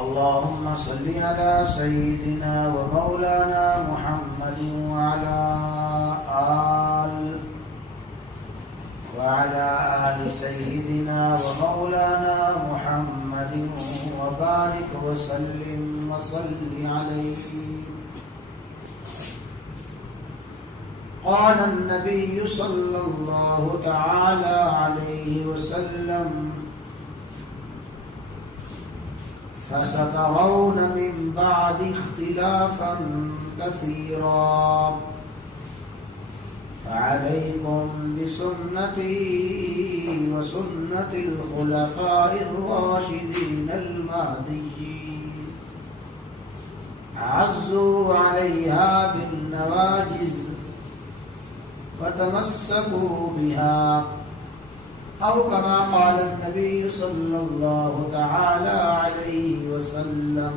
اللهم صل على سيدنا ومولانا محمد وعلى آل سيدنا ومولانا محمد وبارك وسلم وصل عليه. قال النبي صلى الله تعالى عليه وسلم: فسترون من بعد اختلافا كثيرا فعليكم بسنتي وسنة الخلفاء الراشدين المهديين عضوا عليها بالنواجذ وتمسكوا بها، أو كما قال النبي صلى الله تعالى عليه وسلم.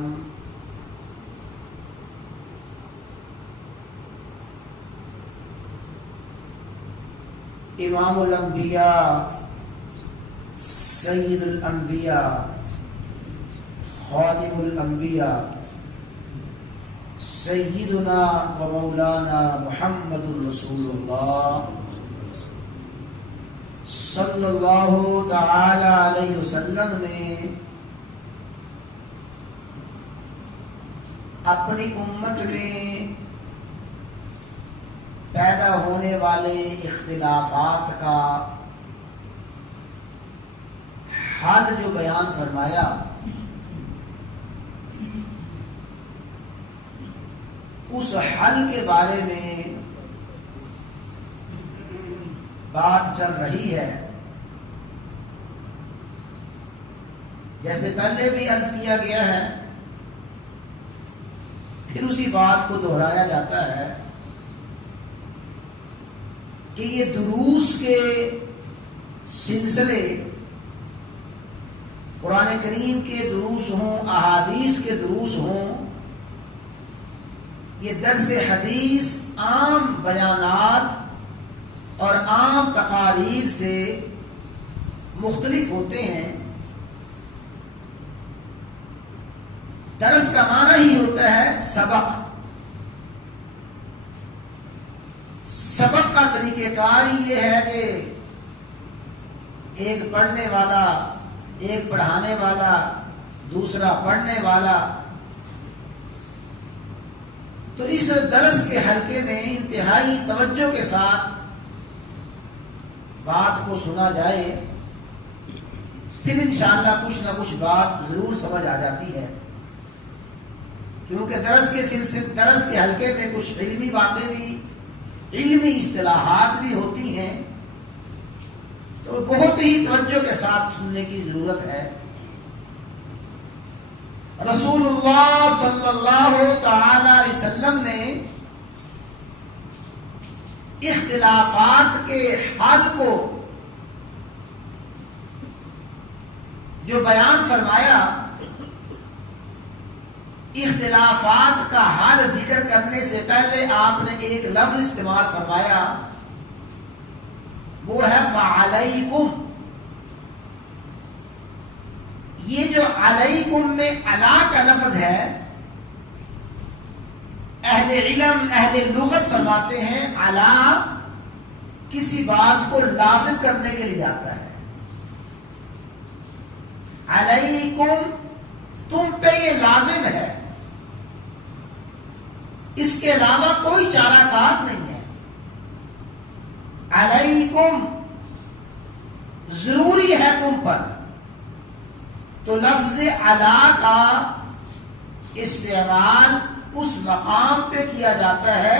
امام الانبیاء، سید الانبیاء، خاتم الانبیاء، سیدنا و مولانا محمد رسول اللہ صلی اللہ تعالی علیہ وسلم نے اپنی امت میں پیدا ہونے والے اختلافات کا حل جو بیان فرمایا، اس حل کے بارے میں بات چل رہی ہے. جیسے پہلے بھی عرض کیا گیا ہے، پھر اسی بات کو دہرایا جاتا ہے کہ یہ دروس کے سلسلے، قرآن کریم کے دروس ہوں، احادیث کے دروس ہوں، یہ درس حدیث عام بیانات اور عام تقاریر سے مختلف ہوتے ہیں. درس کا معنی ہی ہوتا ہے سبق. سبق کا طریقہ کار ہی یہ ہے کہ ایک پڑھنے والا، ایک پڑھانے والا، دوسرا پڑھنے والا، تو اس درس کے حلقے میں انتہائی توجہ کے ساتھ بات کو سنا جائے، پھر انشاءاللہ کچھ نہ کچھ بات ضرور سمجھ آ جاتی ہے. کیونکہ درس کے حلقے میں کچھ علمی باتیں بھی، علمی اصطلاحات بھی ہوتی ہیں، تو بہت ہی توجہ کے ساتھ سننے کی ضرورت ہے. رسول اللہ صلی اللہ تعالی علیہ وسلم نے اختلافات کے حل کو جو بیان فرمایا، اختلافات کا حل ذکر کرنے سے پہلے آپ نے ایک لفظ استعمال فرمایا، وہ ہے فعلیکم. یہ جو علیکم میں علا کا لفظ ہے، اہل علم، اہل لغت فرماتے ہیں علا کسی بات کو لازم کرنے کے لیے جاتا ہے. علیکم تم پہ یہ لازم ہے، اس کے علاوہ کوئی چارہ کار نہیں ہے. علیکم ضروری ہے تم پر. تو لفظ علا کا استعمال اس مقام پہ کیا جاتا ہے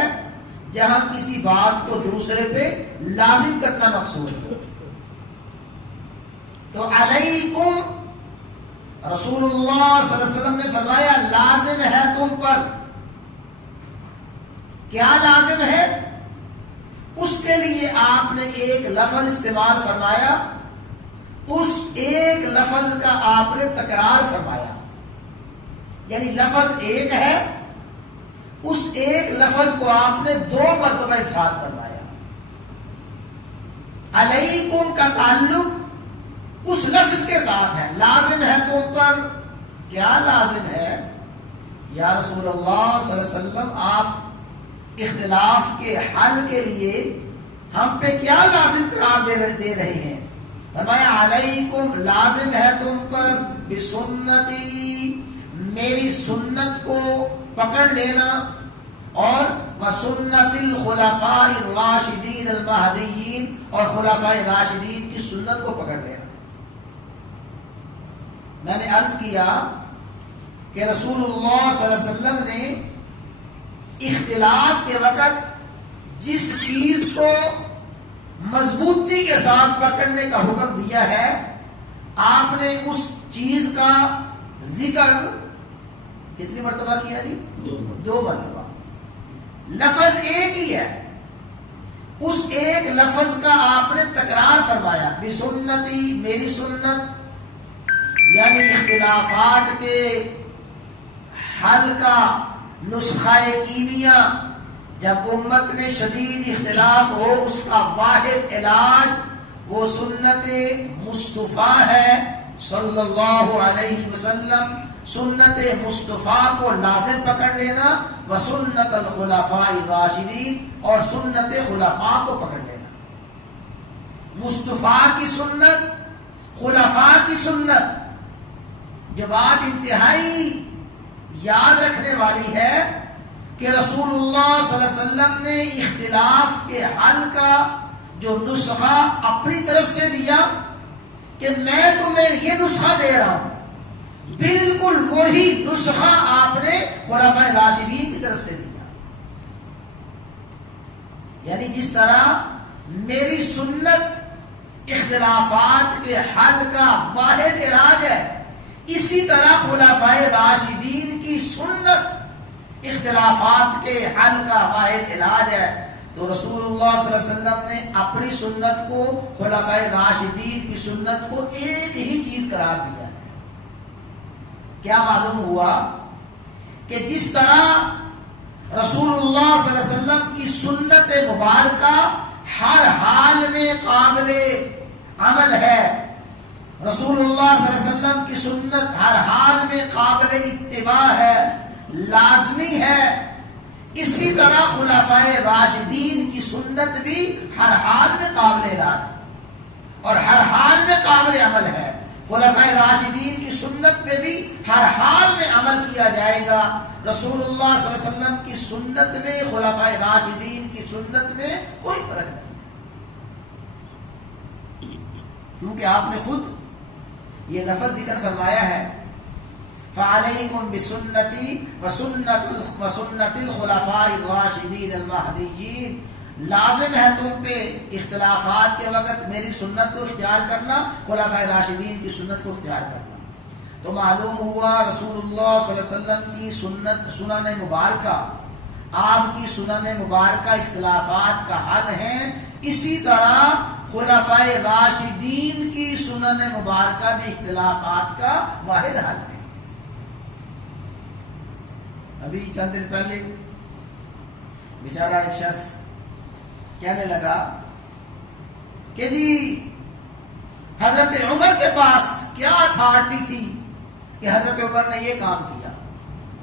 جہاں کسی بات کو دوسرے پہ لازم کرنا مقصود ہو. تو علیکم رسول اللہ صلی اللہ علیہ وسلم نے فرمایا لازم ہے تم پر. کیا لازم ہے؟ اس کے لیے آپ نے ایک لفظ استعمال فرمایا، اس ایک لفظ کا آپ نے تکرار فرمایا. یعنی لفظ ایک ہے، اس ایک لفظ کو آپ نے 2 مرتبہ ارشاد فرمایا. علیکم کا تعلق اس لفظ کے ساتھ ہے، لازم ہے تم پر کیا لازم ہے یا رسول اللہ صلی اللہ علیہ وسلم، آپ اختلاف کے حل کے لیے ہم پہ کیا لازم قرار دے رہے ہیں؟ فرمایا علیکم، لازم ہے تم پر، بسنتی، میری سنت کو پکڑ لینا، اور وسنت الخلفاء الراشدین المہدیین، اور خلفاء راشدین کی سنت کو پکڑ لینا۔ میں نے عرض کیا کہ رسول اللہ صلی اللہ علیہ وسلم نے اختلاف کے وقت جس چیز کو مضبوطی کے ساتھ پکڑنے کا حکم دیا ہے، آپ نے اس چیز کا ذکر کتنی مرتبہ کیا جی؟ 2 مرتبہ۔ لفظ ایک ہی ہے، اس ایک لفظ کا آپ نے تکرار فرمایا، بسنتی، میری سنت، یعنی اختلافات کے حل کا نسخہ کیمیا۔ جب امت میں شدید اختلاف ہو، اس کا واحد علاج وہ سنت مصطفیٰ ہے صلی اللہ علیہ وسلم۔ سنت مصطفیٰ کو لازم پکڑ لینا، وسنت الخلفاء الراشدین، اور سنت خلفاء کو پکڑ لینا۔ مصطفیٰ کی سنت، خلفاء کی سنت۔ جو بات انتہائی یاد رکھنے والی ہے کہ رسول اللہ صلی اللہ علیہ وسلم نے اختلاف کے حل کا جو نسخہ اپنی طرف سے دیا کہ میں تمہیں یہ نسخہ دے رہا ہوں، بالکل وہی نسخہ آپ نے خلفاء راشدین کی طرف سے دیا۔ یعنی جس طرح میری سنت اختلافات کے حل کا واحد علاج ہے، اسی طرح خلفاء راشدین کی سنت اختلافات کے حل کا واحد علاج ہے۔ تو رسول اللہ صلی اللہ علیہ وسلم نے اپنی سنت کو، خلفاء راشدین کی سنت کو ایک ہی چیز قرار دیا ہے۔ کیا معلوم ہوا کہ جس طرح رسول اللہ صلی اللہ علیہ وسلم کی سنت مبارکہ ہر حال میں قابل عمل ہے، رسول اللہ صلی اللہ علیہ وسلم کی سنت ہر حال میں قابل اتباع ہے، لازمی ہے، اسی طرح خلفاء راشدین کی سنت بھی ہر حال میں قابل علاج اور ہر حال میں قابل عمل ہے۔ خلفاء راشدین کی سنت پہ بھی ہر حال میں عمل کیا جائے گا۔ رسول اللہ صلی اللہ علیہ وسلم کی سنت میں، خلفاء راشدین کی سنت میں کوئی فرق نہیں، کیونکہ آپ نے خود یہ لفظ ذکر فرمایا ہے، فَعَلَيْكُمْ بِسُنَّتِي وَسُنَّتِ الْخُلَفَاءِ الرَّاشِدِينَ الْمَهْدِيِّينَ، لازم ہے تم پہ اختلافات کے وقت میری سنت کو اختیار کرنا، خلفاء راشدین کی سنت کو اختیار کرنا۔ تو معلوم ہوا رسول اللہ صلی اللہ علیہ وسلم کی سنن مبارکہ، آپ کی سنن مبارکہ اختلافات کا حل ہے، اسی طرح خلفاء راشدین کی سنن مبارکہ بھی اختلافات کا واحد حل ہے۔ ابھی چند دن پہلے بیچارہ ایک شخص کہنے لگا کہ جی حضرت عمر کے پاس کیا اتھارٹی تھی کہ حضرت عمر نے یہ کام کیا۔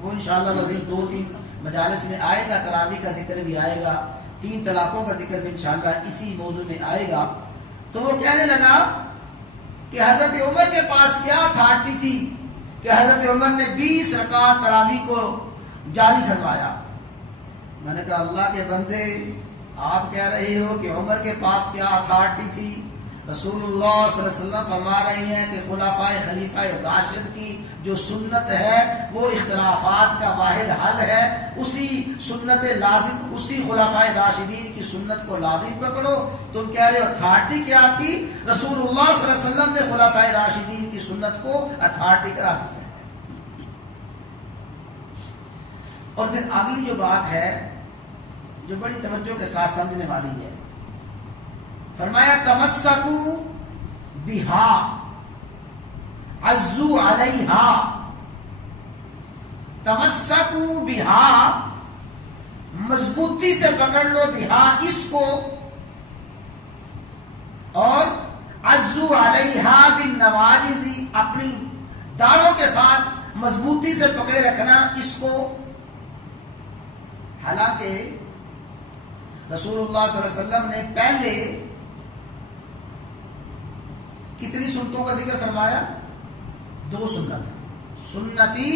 وہ انشاءاللہ مزید 2-3 مجالس میں آئے گا، تراویح کا ذکر بھی آئے گا، 3 طلاقوں کا ذکر بھی انشاءاللہ اسی موضوع میں آئے گا۔ تو وہ کہنے لگا کہ حضرت عمر کے پاس کیا اتھارٹی تھی کہ حضرت عمر نے 20 رکعت تراویح کو جاری فرمایا۔ میں نے کہا اللہ کے بندے، آپ کہہ رہے ہو کہ عمر کے پاس کیا اتھارٹی تھی؟ رسول اللہ صلی اللہ علیہ وسلم فرما رہے ہیں کہ خلیفہ راشد کی جو سنت ہے وہ اختلافات کا واحد حل ہے، اسی سنت لازم، اسی خلفاء راشدین کی سنت کو لازم پکڑو۔ تم کہہ رہے ہو اتھارٹی کیا تھی؟ رسول اللہ صلی اللہ علیہ وسلم نے خلفاء راشدین کی سنت کو اتھارٹی قرار دیا۔ اور پھر اگلی جو بات ہے جو بڑی توجہ کے ساتھ سمجھنے والی ہے، فرمایا تمسکو بہا عزو علیہا، تمسکو بہا، مضبوطی سے پکڑ لو، بہا اس کو، اور عزو علیہا بالنواجذ، اپنی داڑھوں کے ساتھ مضبوطی سے پکڑے رکھنا اس کو، حالانکہ رسول اللہ صلی اللہ علیہ وسلم نے پہلے کتنی سنتوں کا ذکر فرمایا؟ 2 سنت، سنتی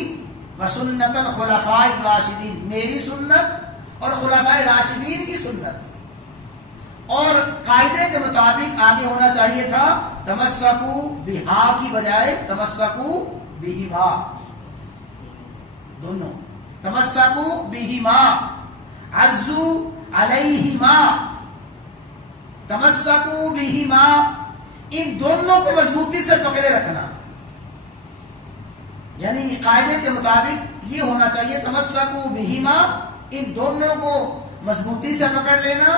و سنت الخلفاء الراشدین، میری سنت اور خلفاء راشدین کی سنت، اور قاعدے کے مطابق آگے ہونا چاہیے تھا تمسکو بہا کی بجائے تمسکو بہما، دونوں تمسکو بہما، عزو علیہما، تمسکو بہما، ان دونوں کو مضبوطی سے پکڑے رکھنا، یعنی قاعدے کے مطابق یہ ہونا چاہیے تمسکو بہما، ان دونوں کو مضبوطی سے پکڑ لینا،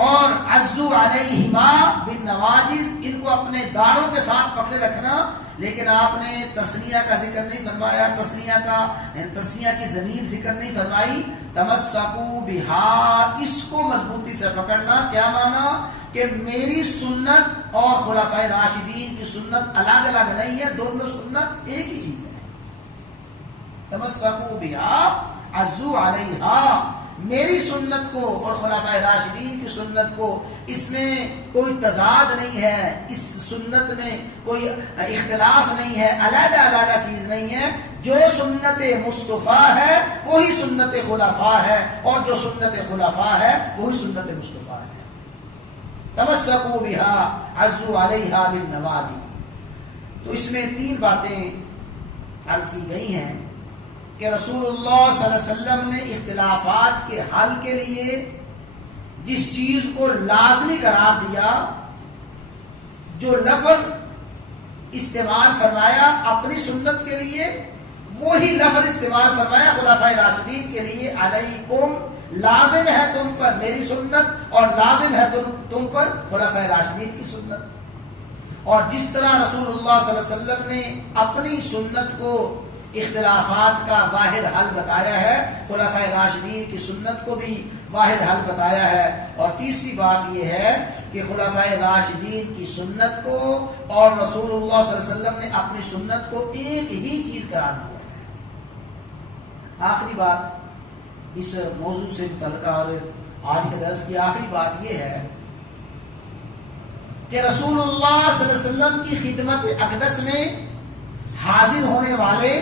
اور عزو علیہما بالنواجذ، ان کو اپنے داڑوں کے ساتھ پکڑے رکھنا۔ لیکن آپ نے تسنیہ کا ذکر نہیں فرمایا، تسنیہ کی ضمیر ذکر نہیں فرمائی، تمسکو بہا، اس کو مضبوطی سے پکڑنا۔ کیا مانا؟ کہ میری سنت اور خلفائے راشدین کی سنت الگ الگ نہیں ہے، دونوں سنت ایک ہی چیز ہے۔ تمسکو بہا عزو علیہا، میری سنت کو اور خلفائے راشدین کی سنت کو، اس میں کوئی تضاد نہیں ہے، اس سنت میں کوئی اختلاف نہیں ہے، علیحدہ علیحدہ چیز نہیں ہے۔ جو سنت مصطفیٰ ہے وہی سنت خلفاء ہے، اور جو سنت خلفاء ہے وہی سنت مصطفیٰ ہے۔ تمسکو بہا عزو علیہا بالنواجذ۔ تو اس میں 3 باتیں عرض کی گئی ہیں کہ رسول اللہ صلی اللہ علیہ وسلم نے اختلافات کے حل کے لیے جس چیز کو لازمی قرار دیا، جو لفظ استعمال فرمایا اپنی سنت کے لیے، وہی لفظ استعمال فرمایا خلفائے راشدین کے لیے۔ علیکم، لازم ہے تم پر میری سنت، اور لازم ہے تم پر خلفائے راشدین کی سنت۔ اور جس طرح رسول اللہ صلی اللہ علیہ وسلم نے اپنی سنت کو اختلافات کا واحد حل بتایا ہے، خلفائے راشدین کی سنت کو بھی واحد حل بتایا ہے۔ اور تیسری بات یہ ہے کہ خلفائے راشدین کی سنت کو اور رسول اللہ صلی اللہ علیہ وسلم نے اپنی سنت کو ایک ہی چیز قرار دیا ہے۔ آخری بات اس موضوع سے متعلقہ اور آج کے درس کی آخری بات یہ ہے کہ رسول اللہ صلی اللہ علیہ وسلم کی خدمت اقدس میں حاضر ہونے والے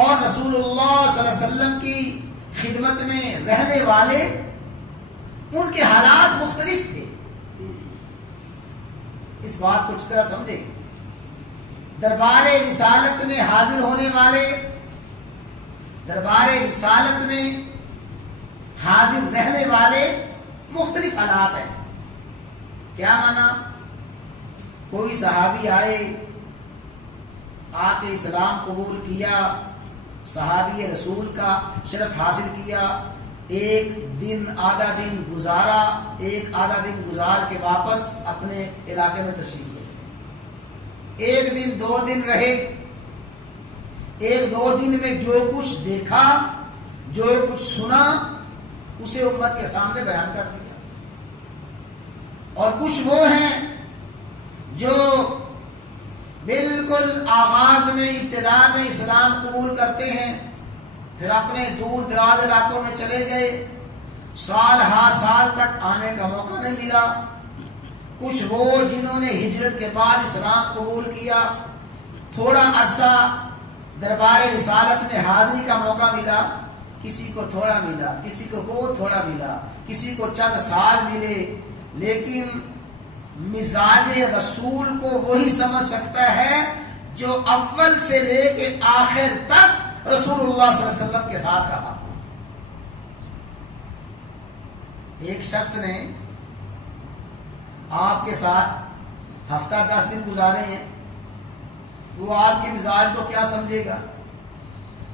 اور رسول اللہ صلی اللہ علیہ وسلم کی خدمت میں رہنے والے، ان کے حالات مختلف تھے۔ اس بات کو اچھی طرح سمجھے۔ دربار رسالت میں حاضر ہونے والے، دربار رسالت میں حاضر رہنے والے مختلف حالات ہیں۔ کیا مانا؟ کوئی صحابی آئے، آ کے اسلام قبول کیا، صحابی رسول کا شرف حاصل کیا، ایک دن آدھا دن گزارا، ایک آدھا دن گزار کے واپس اپنے علاقے میں تشریف لے گئے، ایک دن 2 دن رہے، 1-2 دن میں جو کچھ دیکھا، جو کچھ سنا، اسے امت کے سامنے بیان کر دیا۔ اور کچھ وہ ہیں جو بالکل آغاز میں، ابتدا میں اسلام قبول کرتے ہیں، پھر اپنے دور دراز علاقوں میں چلے گئے، سال ہا سال تک آنے کا موقع نہیں ملا۔ کچھ وہ جنہوں نے ہجرت کے بعد اسلام قبول کیا، تھوڑا عرصہ دربار رسالت میں حاضری کا موقع ملا، کسی کو تھوڑا ملا، کسی کو بہت تھوڑا ملا، کسی کو چند سال ملے، لیکن مزاج رسول کو وہی سمجھ سکتا ہے جو اول سے لے کے آخر تک رسول اللہ صلی اللہ علیہ وسلم کے ساتھ رہا۔ ایک شخص نے آپ کے ساتھ ہفتہ 10 دن گزارے ہیں، وہ آپ کے مزاج کو کیا سمجھے گا؟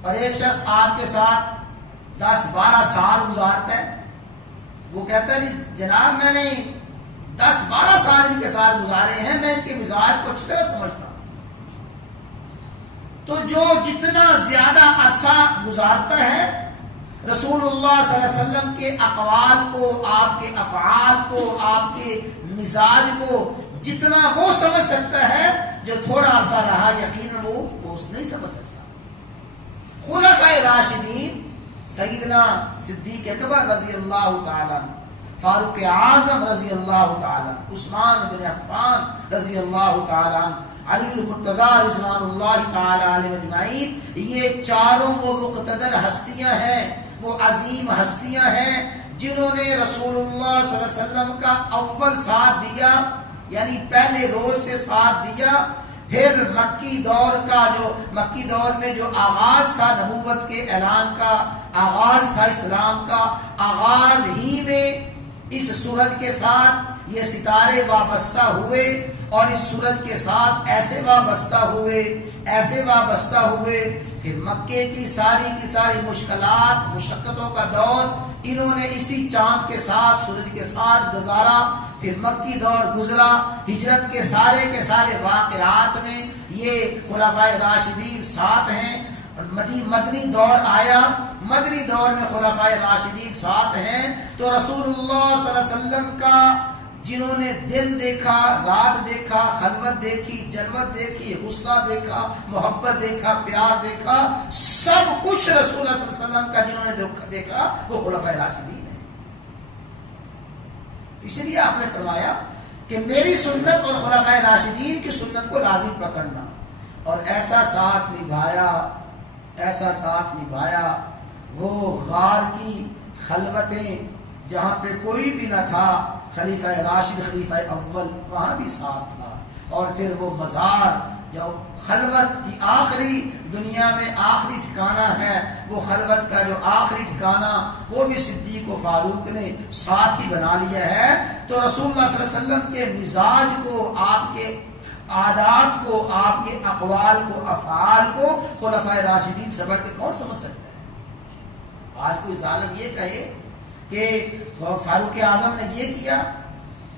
اور ایک شخص آپ کے ساتھ 10-12 سال گزارتا ہے، وہ کہتا ہے جناب میں نے 10-12 سال ان کے ساتھ گزارے ہیں، میں ان کے مزاج کو اچھی طرح سمجھتا ہوں۔ تو جو جتنا زیادہ عرصہ گزارتا ہے، رسول اللہ صلی اللہ علیہ وسلم کے اقوال کو، آپ کے افعال کو، آپ کے مزاج کو جتنا وہ سمجھ سکتا ہے، جو تھوڑا عرصہ رہا یقیناً وہ نہیں سمجھ سکتا۔ خلفائے راشدین سیدنا صدیق اکبر رضی اللہ تعالیٰ عنہ، فاروق اعظم رضی اللہ تعالیٰ عنہ، عثمان بن عفان رضی اللہ تعالیٰ عنہ، علی المرتضیٰ رضوان اللہ تعالیٰ علیہ اجمعین، یہ چاروں وہ مقتدر ہستیاں ہیں، وہ عظیم ہستیاں ہیں جنہوں نے رسول اللہ صلی اللہ علیہ وسلم کا اول ساتھ دیا، یعنی پہلے روز سے ساتھ دیا، پھر مکی دور میں جو آغاز تھا نبوت کے اعلان کا، آغاز تھا اسلام کا، آغاز ہی میں اس سورج کے ساتھ یہ ستارے وابستہ ہوئے، اور اس سورج کے ساتھ ایسے وابستہ ہوئے، پھر مکے کی ساری مشکلات مشقتوں کا دور انہوں نے اسی چاند کے ساتھ سورج کے ساتھ گزارا، پھر مکی دور گزرا، ہجرت کے سارے واقعات میں یہ خلفائے راشدین ساتھ ہیں، اور مدنی دور آیا، مدنی دور میں خلفائے راشدین ساتھ ہیں، تو رسول اللہ صلی اللہ علیہ وسلم کا جنہوں نے دن دیکھا، رات دیکھا، خلوت دیکھی، جلوت دیکھی، غصہ دیکھا، محبت دیکھا، پیار دیکھا، سب کچھ رسول اللہ صلی اللہ علیہ وسلم کا جنہوں نے دیکھا وہ خلفائے راشدین ہیں۔ اسی لیے آپ نے فرمایا کہ میری سنت اور خلفائے راشدین کی سنت کو لازم پکڑنا، اور ایسا ساتھ نبھایا وہ غار کی خلوتیں جہاں پہ کوئی بھی نہ تھا، خلیفہ راشد خلیفہ اول وہاں بھی ساتھ تھا، اور پھر وہ مزار جو خلوت کی آخری دنیا میں آخری ٹھکانہ ہے، وہ خلوت کا جو آخری ٹھکانہ وہ بھی صدیق و فاروق نے ساتھ ہی بنا لیا ہے۔ تو رسول اللہ صلی اللہ علیہ وسلم کے مزاج کو، آپ کے عادات کو، آپ کے اقوال کو، افعال کو خلفائے راشدین سے بڑھ کے کون سمجھ سکتا ہے؟ آج کوئی ظالم یہ کہے کہ فاروق اعظم نے یہ کیا،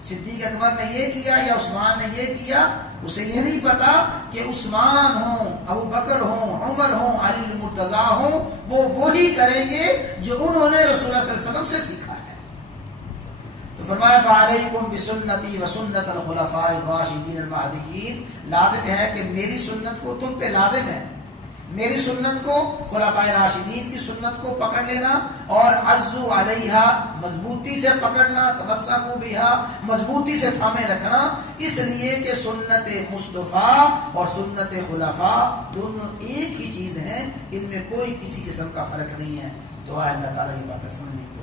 صدیق اکبر نے یہ کیا، یا عثمان نے یہ کیا، اسے یہ نہیں پتا کہ عثمان ہوں، ابو بکر ہوں، عمر ہوں، علی المرتضیٰ ہوں، وہ وہی کریں گے جو انہوں نے رسول اللہ صلی اللہ علیہ وسلم سے سیکھا ہے۔ تو فرمایا فعلیکم بسنتی وسنت الخلفاء الراشدین المہدیین، لازم ہے کہ میری سنت کو تم پہ لازم ہے، میری سنت کو، خلفائے راشدین کی سنت کو پکڑ لینا، اور عزو علیہا مضبوطی سے پکڑنا، تمسکوا بہا مضبوطی سے تھامے رکھنا، اس لیے کہ سنت مصطفیٰ اور سنت خلفاء دونوں ایک ہی چیز ہیں، ان میں کوئی کسی قسم کا فرق نہیں ہے۔ دعا اللہ تعالیٰ یہ باتیں سمجھنے کو